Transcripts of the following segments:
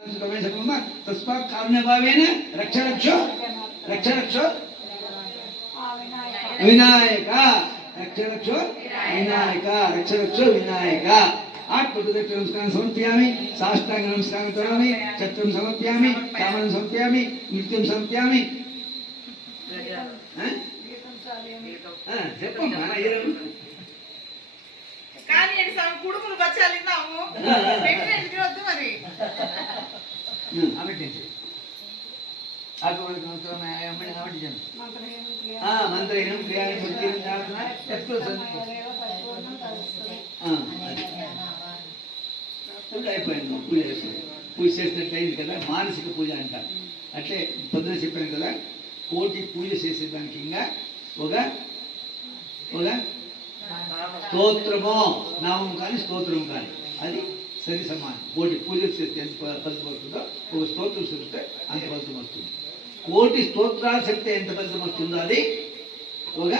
तस्मात् कारुण्यभावेन रक्ष रक्षो विनायक रक्ष रक्षो विनायक नमस्कारं समर्पयामि साष्टांग नमस्कारं करोमि चक्रं समर्पयामि कामनं समर्पयामि नृत्यं समर्पयामि చెప్పమ్మా కానీ ఎన్నిసార్లు కుడుములు బచ్చాలు తిన్నాము నెక్స్ట్ వద్దు మరి అమిటించి మంత్రేణం క్రియాన్ని అయిపోయింది పూజ చేస్తుంది పూజ చేసినట్లయింది కదా మానసిక పూజ అంటారు అట్లే పొద్దున చెప్పాను కదా కోటి పూజ చేసేదానికి ఇంకా ఒక స్తోత్రమో నామం కానీ స్తోత్రం కానీ అది సరి సమానం కోటి పూజలు చేస్తే ఎంత ఫలితం వస్తుందో ఒక స్తోత్రం చెప్తే అంత ఫలితం వస్తుంది కోటి స్తోత్రాలు చెప్తే ఎంత ఫలితం వస్తుందో అది ఒక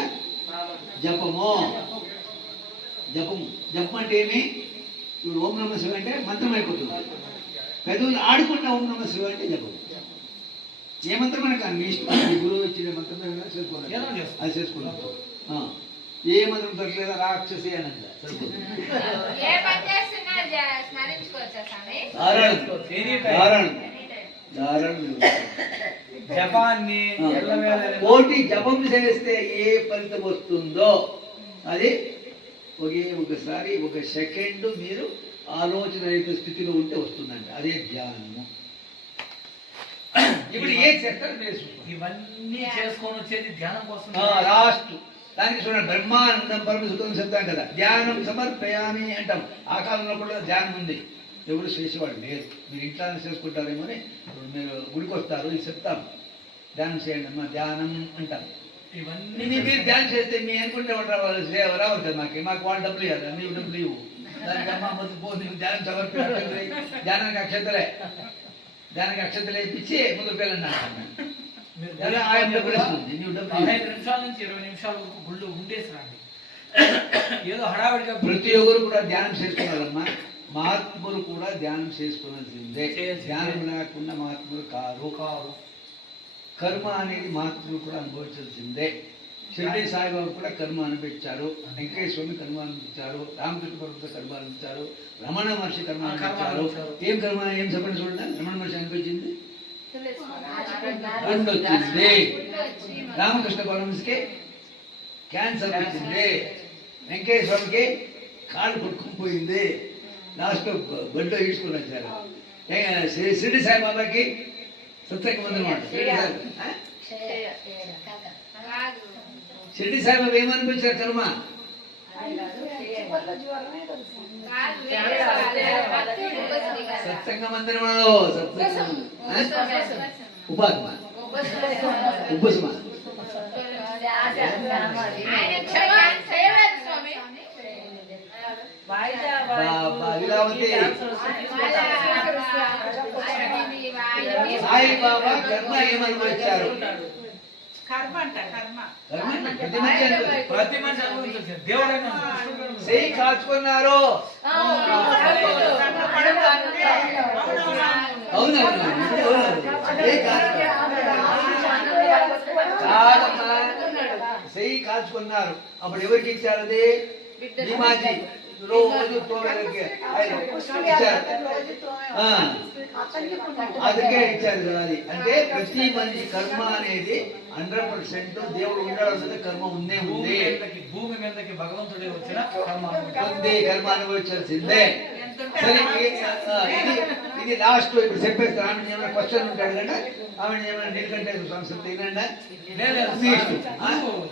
జపము జపం అంటే ఏమి ఇప్పుడు ఓం నమ శివ అంటే మంత్రం అయిపోతుంది పెదవులు ఆడుకుంటా ఓం నమ శివ అంటే జపం ఏ మంత్రం అని కానీ మీ గురువు ఇచ్చిన మంత్రం చేసుకోవాలి అది చేసుకున్నాం ఏ మంత్రం దొరకలేదా రాక్షసి అని కోటి జపం చేస్తే ఏ ఫలితం వస్తుందో అది ఒకసారి ఒక సెకండ్ మీరు ఆలోచన స్థితిలో ఉంటే వస్తుందంట అదే ధ్యానము. ఇప్పుడు ఏం చేస్తారు ఇవన్నీ చేసుకొని వచ్చేది ధ్యానం కోసం లాస్ట్ దానికి చూడండి బ్రహ్మానందం పరమసుఖం చెప్తాం కదా ధ్యానం సమర్పయామి అంటాం ఆ కాలంలో కూడా ధ్యానం ఉంది ఎవరు చేసేవాడు లేదు మీరు ఇంట్లోనే చేసుకుంటారేమో అని మీరు గుడికి వస్తారు ఇది చెప్తాం ధ్యానం చేయండి అమ్మా ధ్యానం అంటాం ఇవన్నీ మీరు ధ్యానం చేస్తే మీ అనుకుంటే రావాలి కదా మాకు వాళ్ళు డబ్బులు ఇవ్వాలి నీవు డబ్బులు ఇవ్వు దానికి అమ్మ పోతే ధ్యానం సమర్పయామి ధ్యానానికి అక్షతలు ఇప్పించి ముందు పిల్లలు 5 నిమిషాల నుంచి 20 నిమిషాల వరకు గుళ్ళు ఉండేసి రండి ఏదో హడావిడిగా ప్రతి ఒక్కరు కూడా ధ్యానం చేసుకున్నారమ్మా మహాత్ములు కూడా ధ్యానం చేసుకున్నది ధ్యానం లేకుండా మహాత్ములు కారు కర్మ అనేది మహాత్ములు కూడా అనుభవించాల్సిందే షిర్డీ సాయిబాబు కూడా కర్మ అనిపించారు వెంకటేశ్వర స్వామి కర్మ అనిపించారు రామకృష్ణ పరమహంస కర్మ అనిపించారు రమణ మహర్షి కర్మ అనిపించారు ఏం చెప్పండి చూడండి రమణ మహర్షి అనిపించింది గుండు వచ్చింది రామకృష్ణ పరమహంసకి క్యాన్సర్ వచ్చింది వెంకటేశ్వరకి కాళ్ళు కొట్టుకుని పోయింది లాస్ట్ బొడ్లో ఈడ్చుకుని వచ్చారు షిర్డీ సాయిబాబాకి సత్సంగ మందిరం షిర్డీ సాయిబాబా ఏమనిపించారు కర్మ సత్సంగ మందిరంలో ఉపాత్మ ఉపస్మ సాయిబాబా కర్మ ఏమనిపించారు ప్రతి మనిషి దేవుడు చేయి కాచుకున్నారు చేయి కాచుకున్నారు అప్పుడు ఎవరికి ఇచ్చారు అది భీమాజీ రోజు అందుకే ఇచ్చారు కదా అది అంటే ప్రతి మనిషి కర్మ అనేది 100% దేవుడు ఉండాల్సిన కర్మ ఉందే ఉంది భూమి మీదకి భగవంతుడే వచ్చిన కర్మ అనుభవించాల్సిందే సరే ఇది లాస్ట్ ఇప్పుడు చెప్పేస్తారు ఆమె ఏమైనా క్వశ్చన్ ఉంటాడు కదా ఆమె ఏమైనా నీలకంఠేశ్వర స్వామి చెప్తే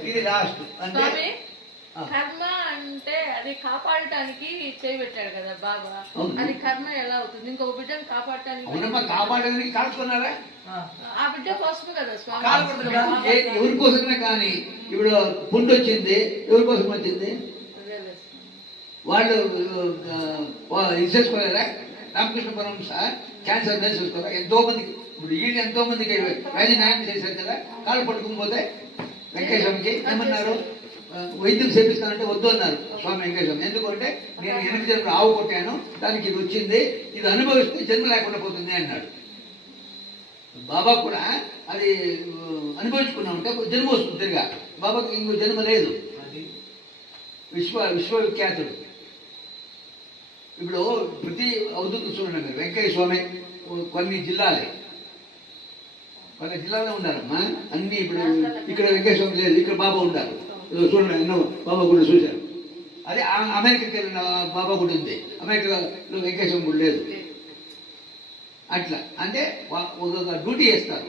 ఇది లాస్ట్ అంటే కర్మ అంటే అది కాపాడటానికి చేయబెట్టాడు కదా బాబా అది కర్మ ఎలా అవుతుంది ఇంకొక బిడ్డను కాపాడడానికి కాల్చుకున్నారా ఆ బిడ్డ కోసమే కదా స్వామి ఎవరి కోసమే కానీ ఇప్పుడు పుండు వచ్చింది ఎవరి కోసం వచ్చింది వాళ్ళు ఇది చేసుకోలేరా రామకృష్ణ పరమహంస క్యాన్సర్ చేసుకోరా ఎంతో మందికి ఇప్పుడు వీళ్ళు ఎంతో మందికి వైద్య న్యాయం చేశారు కదా కాళ్ళు పట్టుకుని పోతే వెంకటేశ్వరకి ఏమన్నారు వైద్యం చేపిస్తానంటే వద్దు అన్నారు స్వామి వెంకటేశ్వరం. ఎందుకంటే నేను 8 జన్మలు ఆవు కొట్టాను, దానికి ఇది వచ్చింది, ఇది అనుభవిస్తే జన్మ లేకుండా పోతుంది అన్నాడు. బాబా కూడా అది అనుభవించుకున్నామంటే జన్మ వస్తుంది తిరిగా. బాబాకి ఇంకో జన్మ లేదు. విశ్వవిఖ్యాతుడు. ఇప్పుడు ప్రతి అవధూతులు చూడండి మీరు, వెంకయ్య స్వామి కొన్ని జిల్లాలో ఉన్నారమ్మా అన్ని. ఇప్పుడు ఇక్కడ వెంకయ్య స్వామి లేదు, ఇక్కడ బాబా ఉన్నారు చూడండి. ఎన్నో బాబా గుడి చూశారు. అదే అమెరికాకి వెళ్ళిన బాబా గుడి ఉంది, అమెరికాలో వెంకయ్య స్వామి గుడి లేదు. అట్లా అంటే ఒక డ్యూటీ చేస్తారు,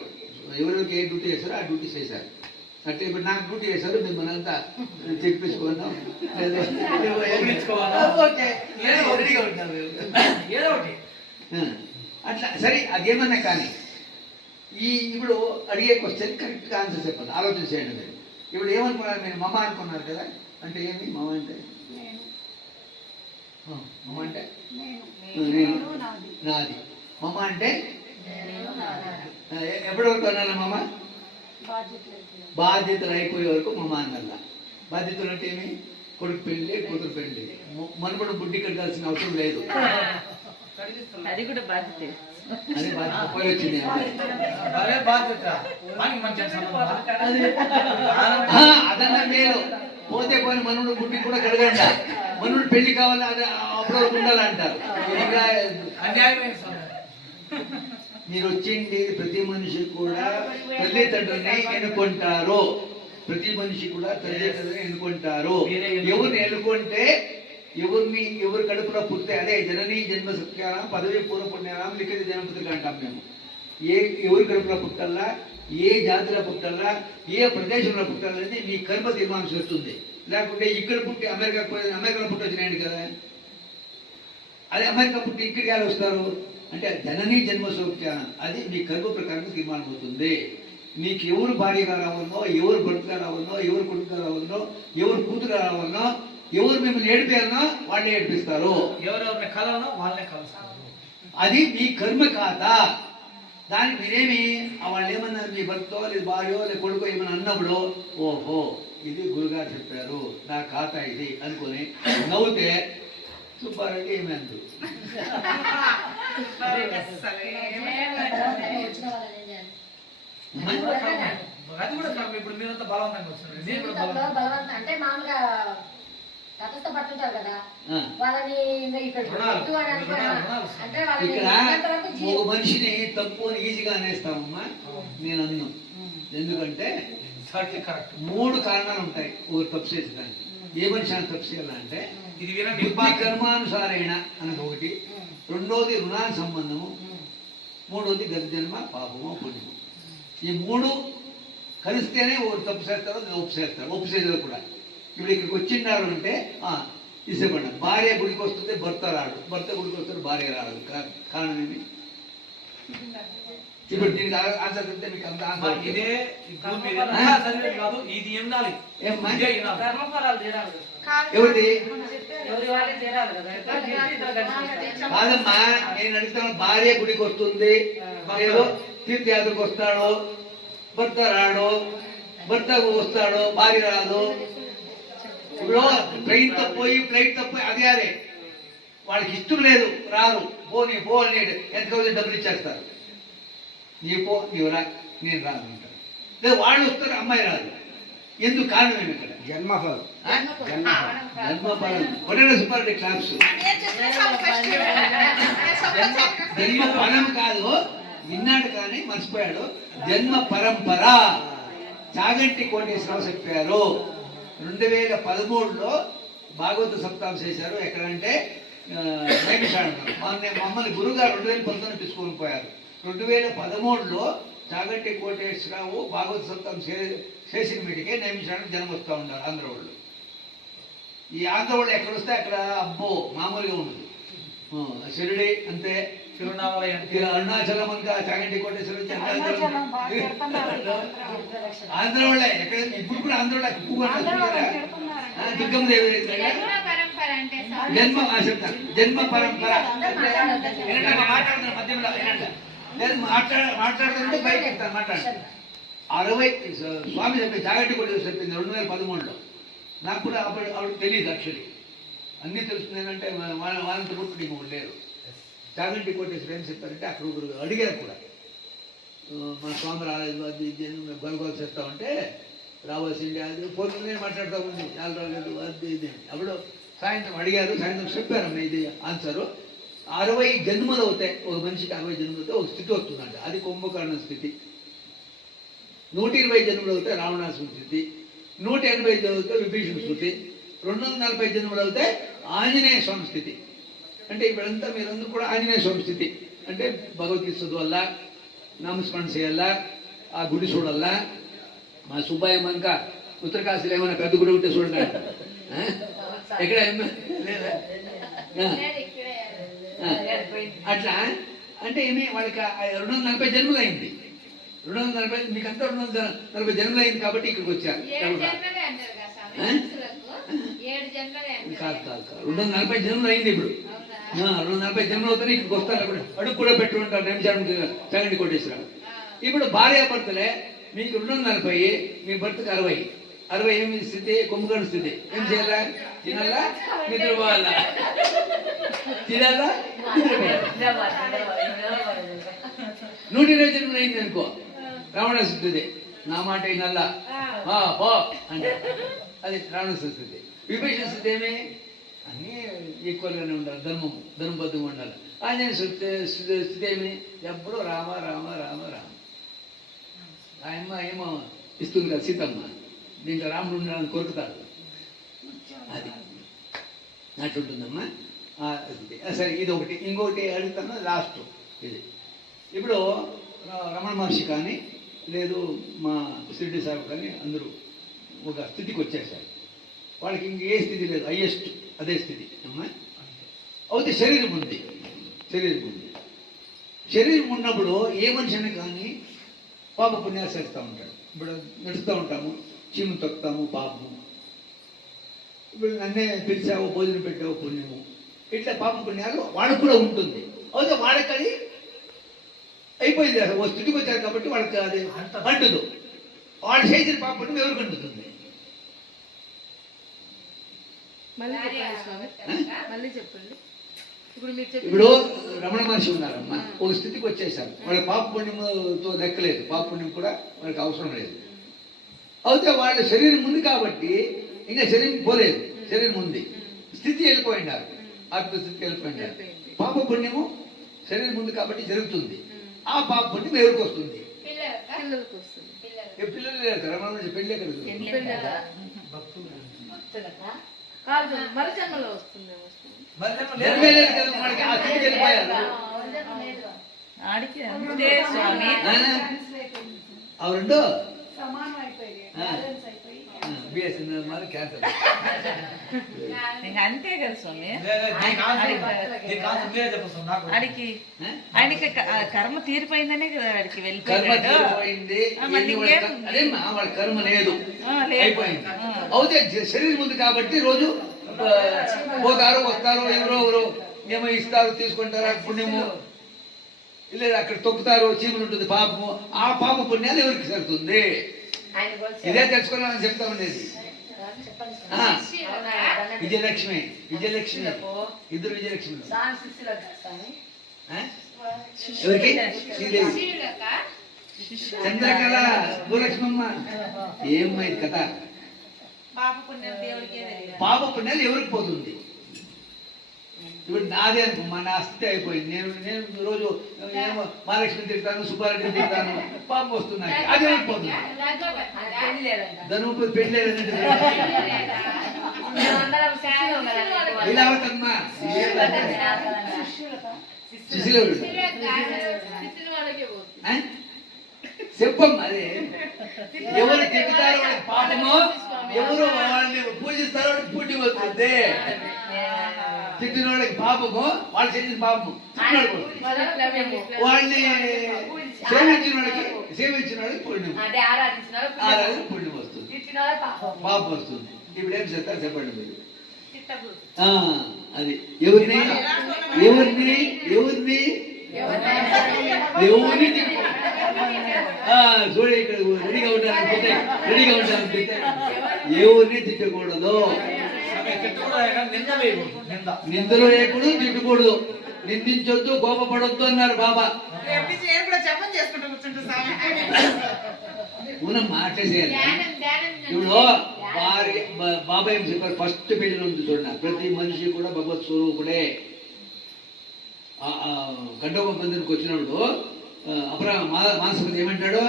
ఎవరికి ఏ డ్యూటీ చేస్తారో ఆ డ్యూటీ చేశారు. అంటే ఇప్పుడు నాకు డ్యూటీ చేశారు, మిమ్మల్ని అంతా చెప్పించుకున్నాం అట్లా. సరే అదేమన్నా కానీ ఇప్పుడు అడిగే క్వశ్చన్ కరెక్ట్గా ఆన్సర్ చెప్పాలి, ఆలోచన చేయండి మీరు. ఇప్పుడు ఏమనుకున్నారు మీరు? మమ అనుకున్నారు కదా, అంటే ఏమి మమ అంటే? మమ అంటే నేను, నాది. మమ అంటే ఎప్పటి వరకు అన్నాను మమ? బాధ్యతలు అయిపోయే వరకు మమ అన్నల్లా. బాధ్యతలు అంటే ఏమి? కొడుకు పెళ్లి, కూతురు పెళ్లి, మనబడి బుడ్డి కట్టాల్సిన అవసరం లేదు. అది కూడా బాధ్యత. అది బాధ్యత పోయి వచ్చింది. అదన్నా మేలు. పోతే పోయిన మనుడు బుడ్డి కూడా కడగండి, మనుడు పెళ్లి కావాలి అది అప్పుడు ఉండాలంటారు. మీరు వచ్చింది ప్రతి మనిషి కూడా తల్లిదండ్రుల్ని ఎన్నుకుంటారు. ప్రతి మనిషి కూడా తల్లిదండ్రులని ఎన్నుకుంటారు. ఎవరిని ఎన్నుకుంటే ఎవరు కడుపులో పుట్టే అదే జననీ జన్మ సత్యానం పదవి పూర్వ పుణ్యానం లిఖిత జన్మపత్రిక అంటాం మేము. ఎవరి కడుపులో పుట్టాలా, ఏ జాతిలో పుట్టాలా, ఏ ప్రదేశంలో పుట్టాలనేది మీ కర్మ తీర్మానం చేస్తుంది. లేకుంటే ఇక్కడ పుట్టి అమెరికాలో పుట్టి వచ్చినాయండి కదా, అదే అమెరికా పుట్టి ఇక్కడికి ఎలా వస్తారు అంటే జననీ జన్మ సౌఖ్యానం అది మీ కర్మ ప్రకారంగా తీర్మానం అవుతుంది. మీకు ఎవరు భార్యగా రావాలనో, ఎవరు భర్తగా రావాలనో, ఎవరు కొడుకుగా రావాలనో, ఎవరు కూతురుగా రావాలనో, ఎవరు మిమ్మల్ని ఏడిపారనో వాళ్ళని ఏడిపిస్తారు, ఎవరెవరిని కలవనో వాళ్ళనే కలుస్తారు. అది మీ కర్మ ఖాతా. దానికి మీరేమి వాళ్ళు ఏమన్నారు, మీ భర్త లేదు భార్యో లేదు కొడుకో ఏమన్నా అన్నప్పుడు ఓహో ఇది గురుగారు చెప్పారు, నా ఖాతా ఇది అనుకుని నవ్వుతే సుబ్బారెడ్డి ఏమందు అది కూడా ఇప్పుడు మీరంతా బలవంతంగా వచ్చినారు. బలవంతం అంటే మామూలుగా తటస్థ పట్టుంటారు కదా, వాళ్ళని ఇక్కడ ఒక మనిషిని తప్పు అని ఈజీగా అనేస్తామమ్మా. నేను అన్ను ఎందుకంటే 3 కారణాలు ఉంటాయి ఒక తప్పు చేసేదానికి. ఏ మనిషి అని తప్పు చేయాలంటే ఇది కర్మానుసారైన అన్నది ఒకటి, రెండోది రుణానికి సంబంధము, మూడోది గత జన్మ పాపమో పుణ్యము. ఈ 3 కలిస్తేనే ఒకరు తప్పు చేస్తారో ఒప్పు చేస్తారు. ఒప్పు చేసేది కూడా ఇప్పుడు ఇక్కడికి వచ్చిన్నారు అంటే ఇష్టపడ్డా. భార్య గుడికి వస్తుంది, భర్త రాడు, భర్త గుడికి వస్తుంది, భార్య రాడు. కారణం ఏమి? ఇప్పుడు దీనికి ఆన్సర్ చెప్తే మీకు అంత ఆన్సర్ ఇదే ఇది ఉండాలి. ఎవరిది కాదమ్మా, నేను అడుగుతాను. భార్య గుడికి వస్తుంది, ఏదో తీర్థయాత్రకు వస్తాడు, భర్త రాడు, భర్త వస్తాడు, భార్య రాదు. ఇప్పుడు ట్రైన్ తప్పోయి ఫ్లైట్ తప్పోయి అది అదే వాళ్ళకి ఇష్టం లేదు, రారు. పో అని ఎంతకాలం డబ్బులు ఇచ్చేస్తారు. నీ పో, నీవు రా, నేను రాను అంటారు. లేదు వాళ్ళు వస్తారు, అమ్మాయి రాదు. ఎందుకు? కారణం ఏమి? ఇక్కడ జన్మఫలం. కొట్టేల సుబ్బారెడ్డి క్లాప్స్. జన్మఫలం కాదు, విన్నాడు కానీ మర్చిపోయాడు. జన్మ పరంపర చాగంటి కోటేశ్వరరావు చెప్పారు. 2013లో భాగవత సప్తాహం చేశారు. ఎక్కడంటే నైమిషారణ్యం. మమ్మల్ని గురుగారు 2019 తీసుకొని పోయారు. 2013లో చాగంటి కోటేశ్వరరావు భాగవత సప్తాహం చేసిన మీటికే నైమిషారణ్యం జనం వస్తూ ఉంటారు ఆంధ్ర వాళ్ళు. ఈ ఆంధ్ర వాళ్ళు ఎక్కడ వస్తే అక్కడ అబ్బో మామూలుగా ఉండదు. షిరిడి అంతే, అరుణాచలం అంతా చాగంటి కోటేశ్వరం ఆంధ్ర వాళ్ళే. ఎక్కడ ఇప్పుడు కూడా ఆంధ్ర వాళ్ళే దుర్గమ్మదేవి జన్మ చెప్తాను. జన్మ పరంపర మాట్లాడుతున్న మధ్యంలో లేదు, మాట్లాడుతుంటే బయట చెప్తాను. మాట్లాడు 60 స్వామి చెప్పి చాగంటి కోటేశ్వరం చెప్పింది 2013లో. నాకు కూడా ఆవిడ తెలియదు యాక్చువల్లీ. అన్నీ తెలుస్తుంది ఏంటంటే వాళ్ళంత గుర్తు నీకు లేరు. చాగంటి కోటేశ్వర ఏం చెప్పారంటే అక్కడ ఒకరు అడిగారు కూడా, మా స్వామి రాలేదు అది ఇది అని మేము గొలగొల చేస్తామంటే రావాల్సింది అది పొద్దున్నే మాట్లాడుతూ ఉంది, చాలా రాలేదు అది ఇది. అప్పుడు సాయంత్రం అడిగారు, సాయంత్రం చెప్పారమ్మా ఇది ఆన్సరు. 60 జన్మలు అవుతాయి ఒక మనిషికి, 60 జన్మలు అవుతాయి ఒక స్థితి వస్తుందంట, అది కుంభకర్ణ స్థితి. 120 జన్మలు అవుతాయి రావణాసురుడి స్థితి, 180 జన్మలు అవుతాయి విభీషణ స్థితి, 240 జన్మలు అవుతాయి ఆంజనేయ స్వామి స్థితి. అంటే ఇప్పుడంతా మీరందరూ కూడా ఆంజనేయ స్వామి స్థితి అంటే భగవద్గీత చదువల్లా, నామస్మరణ చేయాలా, ఆ గుడి చూడల్లా. మా సుబ్బాయి మనక ఉత్తరకాశీలో ఏమైనా పెద్ద గుడి ఉంటే చూడండి. ఎక్కడ లేదా అట్లా అంటే ఏమి వాళ్ళకి 240 జన్మలు అయింది. 240 మీకంతా 240 జన్మలు అయింది కాబట్టి ఇక్కడికి వచ్చారు. కాదు కాదు కాదు 240 జన్మలు అయింది ఇప్పుడు. 240 జన్మలు అవుతాయి ఇక్కడికి వస్తారు. అప్పుడు అడుగు కూడా పెట్టుకుంటారు నిమిషానికి చాగంటి కోటేశ్వర. ఇప్పుడు భార్యాభర్తలే మీకు 240, మీ భర్తకు 60 ఏమి స్థితి కుంభకర్ణ స్థితి. ఏం చేయాలా? తినాలా, నిద్రపోవాలా, తినాలా, నిద్రపోవాలా. 120 జన్మలు అయింది అనుకో రావణ స్థితి. నా మాట నల్లా పో అంటే అది రావణ స్థితి. విభీషణ స్థితి ఏమి అన్నీ ఈక్వల్గానే ఉండాలి, ధర్మబద్ధంగా ఉండాలి. ఆంజనేయ స్థితి ఏమి ఎప్పుడూ రామ రామ రామ రామ. ఆయమ్మ ఏమో ఇస్తుంది కదా సీతమ్మ, దీంట్లో రాముడు ఉండాలని కొరుకుతాడు. అది అట్లుంటుందమ్మా. సరే ఇది ఒకటి. ఇంకొకటి అడుగుతాను లాస్ట్ ఇది. ఇప్పుడు రమణ మహర్షి కానీ లేదు మా షిరిడి సాహెబ్ కానీ అందరూ ఒక స్థితికి వచ్చేసారు. వాళ్ళకి ఇంక ఏ స్థితి లేదు, హైయెస్ట్ అదే స్థితి అమ్మా. అయితే శరీరం ఉంది. శరీరం ఉన్నప్పుడు ఏ మనిషిని కానీ పాప పుణ్యాలు చేస్తూ ఉంటాడు. ఇప్పుడు నడుస్తూ ఉంటాము, చీము తొక్కుతాము పాపము. ఇప్పుడు నన్నే పిలిచావు, భోజనం పెట్టావు పుణ్యము. ఇట్లా పాప పుణ్యాలు వాళ్ళకు కూడా ఉంటుంది. అయితే వాళ్ళకి అది అయిపోయింది. ఓ స్థితికి వచ్చారు కాబట్టి వాళ్ళకి అది అంటదు. వాళ్ళు చేసిన పాప పుణ్యం ఎవరికి అంటుతుంది? మళ్ళీ చెప్పండి. ఇప్పుడు రమణ మహర్షి ఉన్నారమ్మా, ఒక స్థితికి వచ్చేసారు. వాళ్ళ పాప పుణ్యంతో దక్కలేదు, పాప పుణ్యం కూడా వాళ్ళకి అవసరం లేదు. అయితే వాళ్ళ శరీరం ఉంది కాబట్టి ఇంకా శరీరం పోలేదు, శరీరం ఉంది, స్థితి వెళ్ళిపోయినారు, ఆత్మస్థితికి వెళ్ళిపోయినారు. పాప పుణ్యము శరీరం ఉంది కాబట్టి జరుగుతుంది. ఆ పాప పుణ్యం ఎవరికి వస్తుంది? పిల్లలు లేదు, రమణ మహర్షి పెళ్ళే కలుగుతుంది. మరజన్మలో వస్తుంది. అవునండు అంతే కదా స్వామి. ఆయనకి కర్మ తీరిపోయిందనే కదా వాడికి వెళ్ళిపోయింది. వాళ్ళ కర్మ లేదు, అయిపోయింది. అయితే శరీరం ఉంది కాబట్టి రోజు పోతారు వస్తారు, ఎవరో ఏమో ఇస్తారు తీసుకుంటారు, పుణ్యము లేదు అక్కడ తొక్కుతారు, చీములు ఉంటుంది పాపము. ఆ పాప పుణ్యాలు ఎవరికి సరుతుంది? ఇదే తెలుసుకోవాలని చెప్తా ఉండేది. విజయలక్ష్మి ఇద్దరు విజయలక్ష్మి ఎవరికి? శ్రీదేవి, చంద్రకళ, భూలక్ష్మమ్మ. ఏమైంది కథ? పాప పుణ్యాలు ఎవరికి పోతుంది? ఇప్పుడు నాదే అనుకో, నా స్థితి అయిపోయింది. నేను రోజు ఏమో మహాలక్ష్మి తిడతాను, సుబ్బారెడ్డిని తిడతాను, పాపం వస్తున్నాయి. అది అయిపోతుంది. ధనుపతి పెళ్లి లేదంటే ఇలా అవుతుందమ్మా. శిశులు చెప్పమ్మా. అదే ఎవరు తిప్పుతారో పాపము, ఎవరు వాళ్ళని పూజిస్తారో పుట్టి వస్తుంది. తిట్టిన వాళ్ళకి పాపము, వాళ్ళు చేసిన పాపము. వాళ్ళని సేవించిన వాళ్ళకి పుణ్యం, ఆరాధన పుణ్యం వస్తుంది, పాపం వస్తుంది. ఇప్పుడు ఏం చేస్తారు చెప్పండి మీరు? అది ఎవరిని చూడ ఇక్కడ రెడీగా ఉంటారు, ఎవరిని తిట్టకూడదు, స్వామి తిట్టకూడదు కానీ నింద వేయకూడదు. నింద నిందలు లేకూడదు, తిట్టకూడదు, నిందించొద్దు, కోపపడొద్దు అన్నారు బాబా. రేపు నుంచి నేను కూడా జపం చేసుకుంటూ కూర్చుంటా స్వామి. మనం మాట్లాడేయాలి. ఇప్పుడు బాబా ఏం చెప్పారు, ఫస్ట్ పేజీలో ఉంది చూడండి, ప్రతి మనిషి కూడా భగవత్ స్వరూపుడే. గడ్డోపందునికి వచ్చినప్పుడు మానసపతి ఏమంటాడు,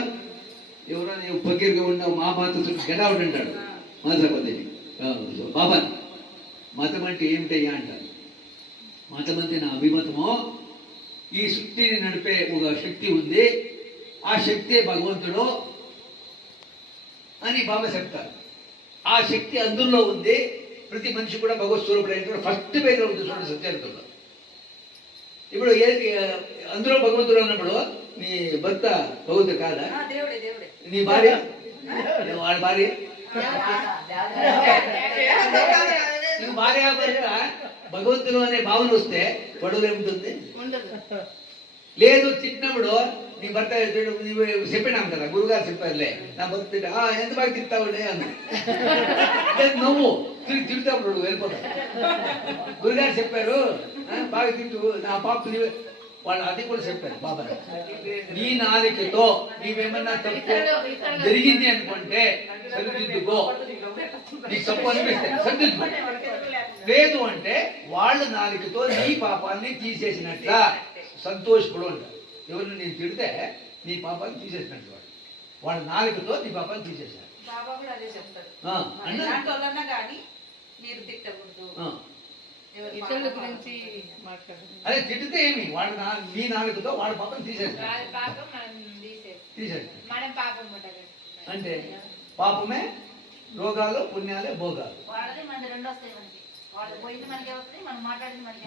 ఎవరో నీవు పకీర్గా ఉన్నావు మా మాత గెడవుట్ అంటాడు మానసపతి. బాబా మతం అంటే ఏమిటయ్యా అంటారు. మతం అంటే నా అభిమతము, ఈ సృష్టిని నడిపే ఒక శక్తి ఉంది, ఆ శక్తే భగవంతుడు అని బాబా చెప్తారు. ఆ శక్తి అందులో ఉంది, ప్రతి మనిషి కూడా భగవత్ స్వరూపుడు అయినటువంటి ఫస్ట్ పేరు ఉంది చూడండి సత్యార్థంలో. ఇప్పుడు అందులో భగవంతుడు అన్నప్పుడు నీ భర్త భగవంతుడు కాదా, దేవుడే దేవుడే. నీ భార్య వాళ్ళ భార్య, నీకు భార్య భర్త భగవంతుడు అనే భావన వస్తే గొడవలు ఏముంటుంది? లేదు, తిట్టినప్పుడు నీ భర్త చెప్పినాం కదా, గురుగారు చెప్పారులే, నా భర్త ఎంత బాగా తిట్టావులే అన్న నువ్వు తిడతావు, వెళ్ళిపోతావు. గురుగారు చెప్పారు బాగా తింటూ నా పాప వాళ్ళు అది కూడా చెప్పారు బాబా. నీ నాలికతో నీవేమన్నా తప్పు జరిగింది అనుకుంటే సరిదిద్దుకో, నీకు తప్పు అనిపిస్తే సరిదిద్దుకో, లేదు అంటే వాళ్ళ నాలికతో నీ పాపాన్ని తీసేసినట్ల సంతోషపడు అంటారు. ఎవరిని నేను తిడితే నీ పాపాన్ని తీసేసినట్లు వాళ్ళ నాలుగుతో నీ పాపాన్ని తీసేశారు. బాబా కూడా అదే చెప్తాడు, అంటే ఎలాంటి వాళ్ళన్నా కానీ మీరు తిట్టకూడదు, ఇతరుల గురించి మాట్లాడాలి. అదే తిడితే ఏమి, వాళ్ళ నీ నాలుగుతో వాళ్ళ పాపం తీసేస్తారు. తీసేస్తారు అంటే పాపమే రోగాలు, పుణ్యాలే భోగాలు.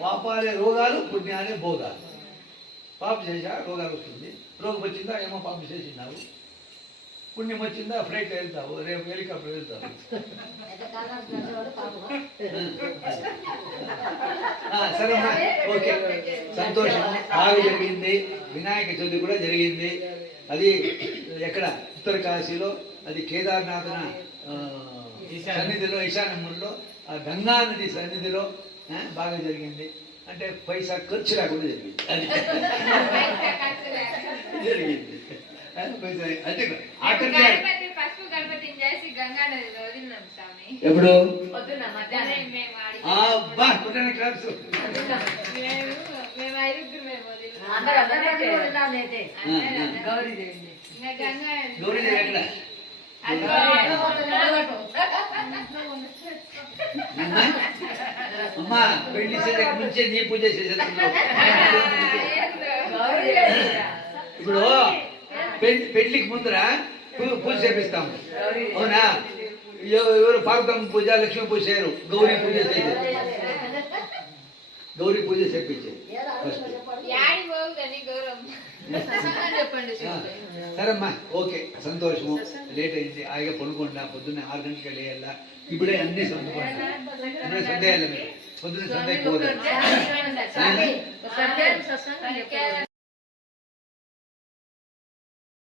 పాపాలే రోగాలు, పుణ్యాలే భోగాలు. పాపం చేసా రోగాలు వస్తుంది, రోగం వచ్చిందా ఏమో పాపం చేసినావు, పుణ్యం వచ్చిందా ఫ్లైట్లో వెళ్తావు, రేపు హెలికాప్టర్ వెళ్తావు. సరేమ్మా, ఓకే, సంతోషం, బాగా జరిగింది. వినాయక చవితి కూడా జరిగింది. అది ఎక్కడ, ఉత్తర కాశీలో, అది కేదార్నాథన సన్నిధిలో, ఈశాన్యములో, ఆ గంగా నది సన్నిధిలో బాగా జరిగింది. అంటే పైసా ఖర్చు లేకుండా జరిగింది. అది జరిగింది. ఎప్పుడు క్లాస్ గౌరీదేవి ఎక్కడ అమ్మా పెళ్లి చేసే ముంచే నీ పూజ చేసేస్తున్నావు. ఇప్పుడు పెళ్లికి ముందర పూజ చేపిస్తాము, అవునా? ఎవరు పార్వతమ్మ పూజ, లక్ష్మీ పూజ చేయరు, గౌరీ పూజ చేయాలి. గౌరీ పూజ చేపించేది సరేమ్మా, ఓకే, సంతోషము. లేట్ అయింది, హాయిగా పడుకోండి. పొద్దున్నే 6 గంటలకి లేయాల. ఇప్పుడే అన్ని సందుకోండి, ఇప్పుడే సందేయాలి. మీరు పొద్దున్నే సందేహం